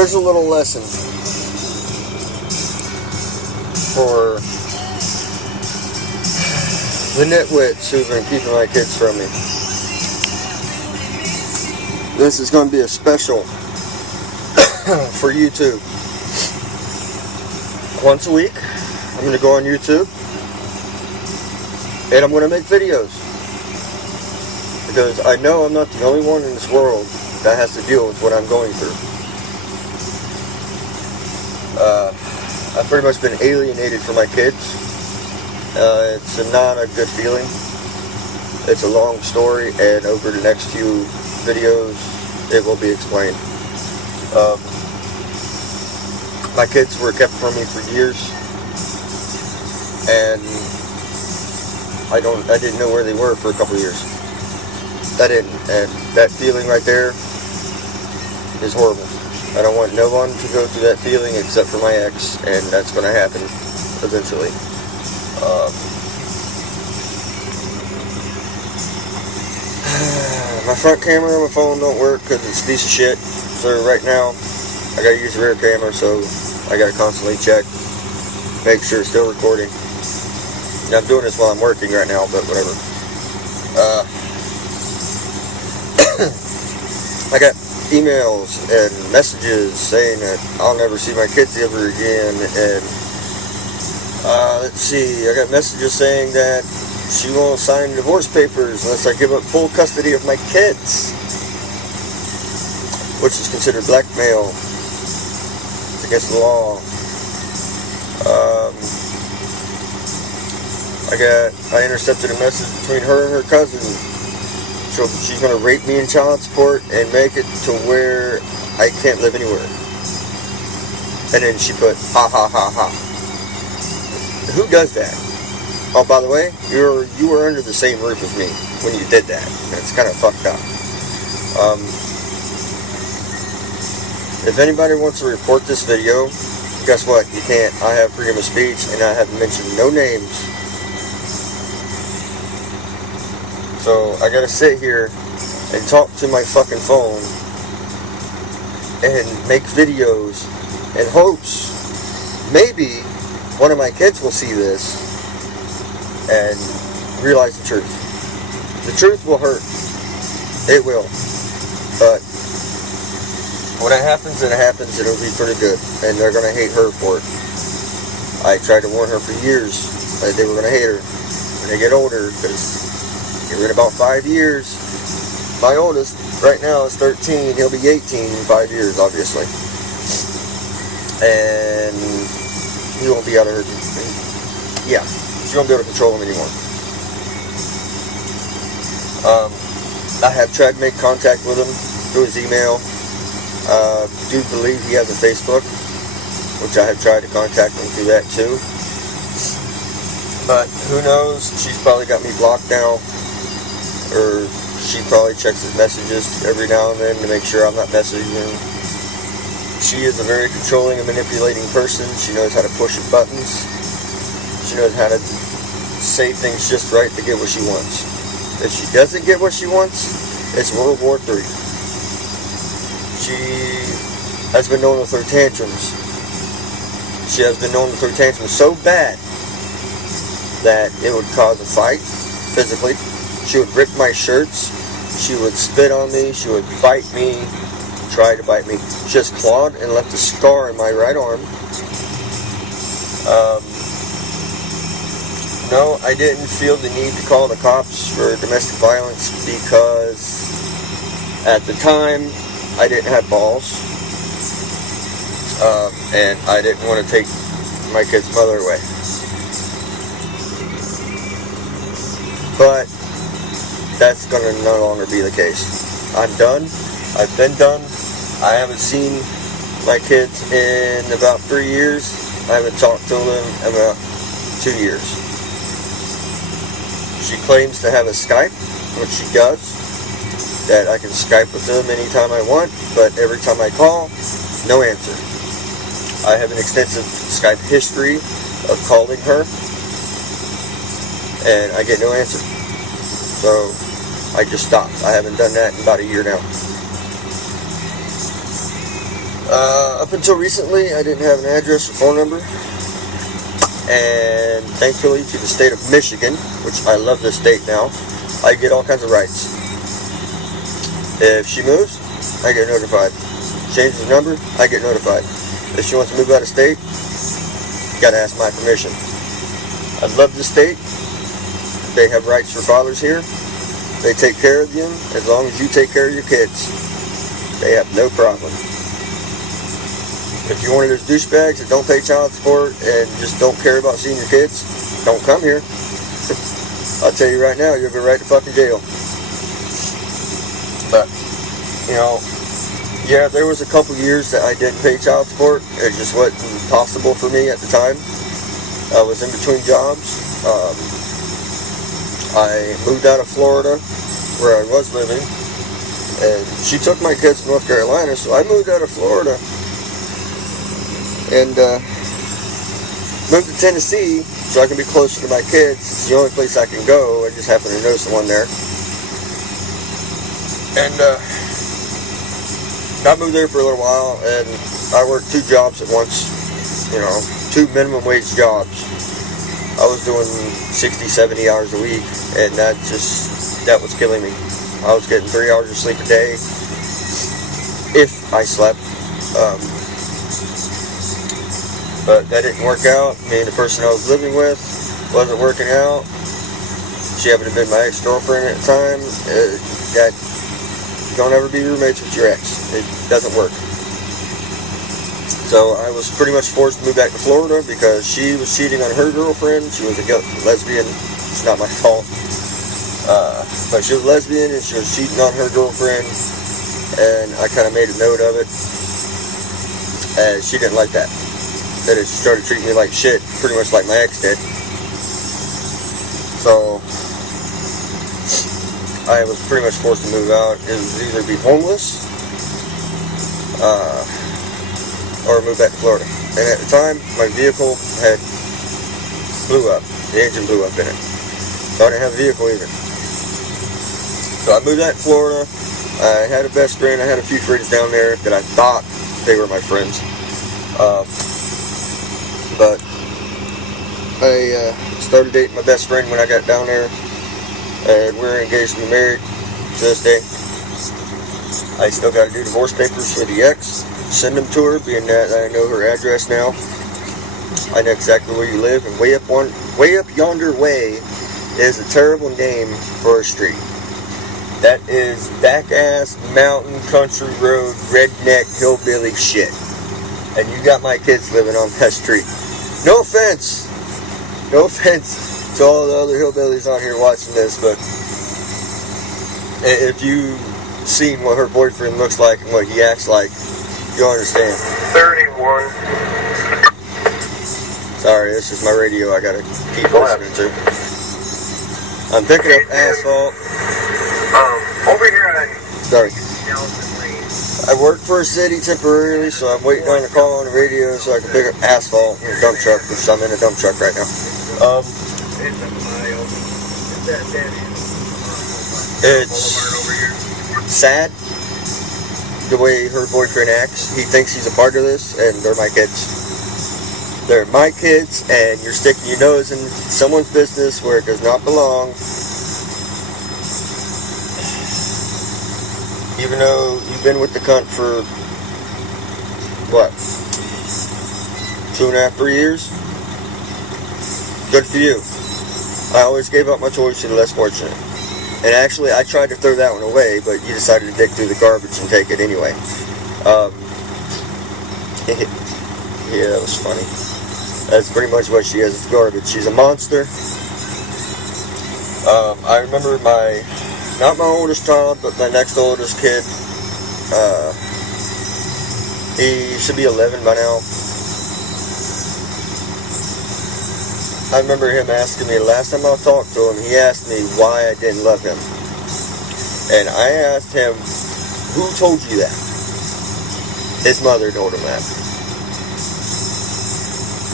Here's a little lesson for the nitwits who've been keeping my kids from me. This is going to be a special for YouTube. Once a week, I'm going to go on YouTube and I'm going to make videos. Because I know I'm not the only one in this world that has to deal with what I'm going through. I've pretty much been alienated from my kids. It's not a good feeling. It's a long story, and over the next few videos, it will be explained. My kids were kept from me for years, and I didn't know where they were for a couple of years. I didn't, and that feeling right there is horrible. I don't want no one to go through that feeling except for my ex, and that's going to happen eventually. My front camera on my phone don't work because it's a piece of shit. So right now, I got to use the rear camera, so I got to constantly check, make sure it's still recording. And I'm doing this while I'm working right now, but whatever. I got emails and messages saying that I'll never see my kids ever again, and let's see, I got messages saying that she won't sign divorce papers unless I give up full custody of my kids, which is considered blackmail. It's against the law. I intercepted a message between her and her cousin. So she's going to rape me in child support and make it to where I can't live anywhere. And then she put, ha ha ha ha. Who does that? Oh, by the way, you were under the same roof as me when you did that. It's kind of fucked up. If anybody wants to report this video, guess what? You can't. I have freedom of speech, and I have mentioned no names. So I gotta sit here and talk to my fucking phone and make videos in hopes maybe one of my kids will see this and realize the truth. The truth will hurt. It will. But when it happens, it'll be for the good. And they're gonna hate her for it. I tried to warn her for years that they were gonna hate her when they get older, because in about 5 years, my oldest right now is 13. He'll be 18 in 5 years, obviously, and he won't be out of her. Yeah, she won't be able to control him anymore. I have tried to make contact with him through his email. Do believe he has a Facebook, which I have tried to contact him through that too. But who knows? She's probably got me blocked now. Or she probably checks his messages every now and then to make sure I'm not messaging him. She is a very controlling and manipulating person. She knows how to push buttons. She knows how to say things just right to get what she wants. If she doesn't get what she wants, it's World War III. She has been known to throw tantrums. She has been known to throw tantrums so bad that it would cause a fight physically. She would rip my shirts, she would spit on me, she would bite me, try to bite me. She has clawed and left a scar in my right arm. No, I didn't feel the need to call the cops for domestic violence because at the time I didn't have balls, and I didn't want to take my kid's mother away. But that's going to no longer be the case. I'm done. I've been done. I haven't seen my kids in about 3 years. I haven't talked to them in about 2 years. She claims to have a Skype, which she does, that I can Skype with them anytime I want, but every time I call, no answer. I have an extensive Skype history of calling her, and I get no answer. So I just stopped. I haven't done that in about a year now. Up until recently, I didn't have an address or phone number. And thankfully to the state of Michigan, which I love this state now, I get all kinds of rights. If she moves, I get notified. Changes the number, I get notified. If she wants to move out of state, gotta ask my permission. I love this state. They have rights for fathers here. They take care of you as long as you take care of your kids. They have no problem. If you're one of those douchebags that don't pay child support and just don't care about seeing your kids, don't come here. I'll tell you right now, you'll go right to fucking jail. But, you know, yeah, there was a couple years that I didn't pay child support. It just wasn't possible for me at the time. I was in between jobs. I moved out of Florida, where I was living, and she took my kids to North Carolina, so I moved out of Florida and moved to Tennessee so I can be closer to my kids. It's the only place I can go. I just happen to know someone there. And I moved there for a little while, and I worked 2 jobs at once, you know, 2 minimum wage jobs. I was doing 60, 70 hours a week, and that was killing me. I was getting 3 hours of sleep a day, if I slept. But that didn't work out. Me and the person I was living with wasn't working out. She happened to be my ex-girlfriend at the time. Don't ever be roommates with your ex. It doesn't work. So I was pretty much forced to move back to Florida because she was cheating on her girlfriend. She was a lesbian. It's not my fault. But she was a lesbian and she was cheating on her girlfriend. And I kind of made a note of it. And she didn't like that. That it started treating me like shit, pretty much like my ex did. So I was pretty much forced to move out. It was either be homeless or move back to Florida. And at the time, my vehicle blew up. The engine blew up in it. So I didn't have a vehicle either. So I moved back to Florida. I had a best friend. I had a few friends down there that I thought they were my friends. But I started dating my best friend when I got down there. And we're engaged to be married to this day. I still got to do divorce papers for the ex. Send them to her, being that I know her address now. I know exactly where you live. And way up yonder way is a terrible name for a street. That is back-ass, mountain, country road, redneck, hillbilly shit. And you got my kids living on that street. No offense. No offense to all the other hillbillies on here watching this, but if you've seen what her boyfriend looks like and what he acts like, you'll understand. 31. Sorry, this is my radio I gotta keep listening to. I'm picking up asphalt. Over here on Sorry. Nelson Lane. I work for a city temporarily, so I'm waiting on a call on the radio so I can pick up asphalt in a dump truck, which I'm in a dump truck right now. It's a mile. It's that dead end. It's Over here. sad the way her boyfriend acts. He thinks he's a part of this, and they're my kids. They're my kids, and you're sticking your nose in someone's business where it does not belong. Even though you've been with the cunt for, what, 2.5, 3 years? Good for you. I always gave up my toys to the less fortunate. And actually, I tried to throw that one away, but you decided to dig through the garbage and take it anyway. Yeah, that was funny. That's pretty much what she is. It's garbage. She's a monster. I remember not my oldest child, but my next oldest kid. He should be 11 by now. I remember him asking me, last time I talked to him, he asked me why I didn't love him. And I asked him, who told you that? His mother told him that.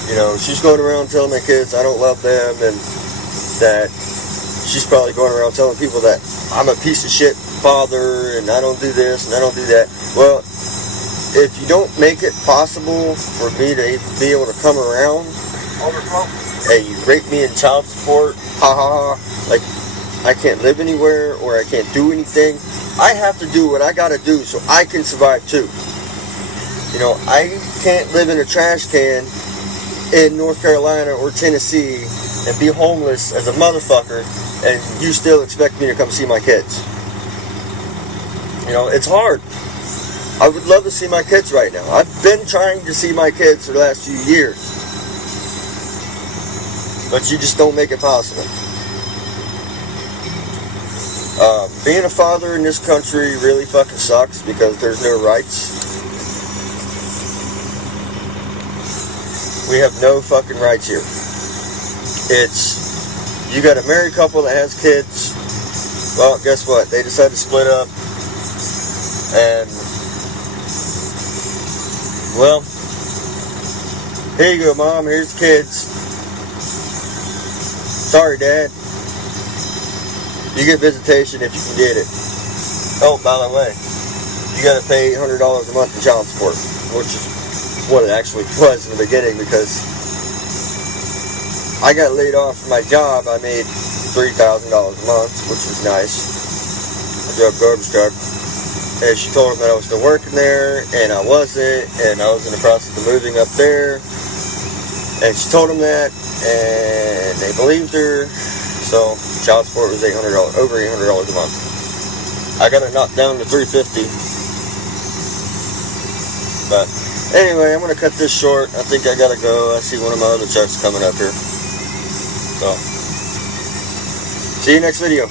You know, she's going around telling my kids I don't love them, and that she's probably going around telling people that I'm a piece of shit father, and I don't do this, and I don't do that. Well, if you don't make it possible for me to be able to come around, Overflow. and you rate me in child support, ha ha ha, like I can't live anywhere or I can't do anything, I have to do what I gotta do so I can survive too. You know, I can't live in a trash can in North Carolina or Tennessee and be homeless as a motherfucker and you still expect me to come see my kids. You know, it's hard. I would love to see my kids right now. I've been trying to see my kids for the last few years. But you just don't make it possible. Being a father in this country really fucking sucks because there's no rights. We have no fucking rights here. It's, you got a married couple that has kids. Well, guess what? They decide to split up. And, well, here you go, Mom. Here's the kids. Sorry, Dad. You get visitation if you can get it. Oh, by the way, you got to pay $800 a month in child support, which is what it actually was in the beginning because I got laid off from my job. I made $3,000 a month, which was nice. I drove garbage truck. And she told him that I was still working there, and I wasn't, and I was in the process of moving up there. And she told him that, and they believed her. So child support was $800, over $800 a month. I got it knocked down to $350. But anyway, I'm gonna cut this short. I think I gotta go. I see one of my other trucks coming up here. So see you next video.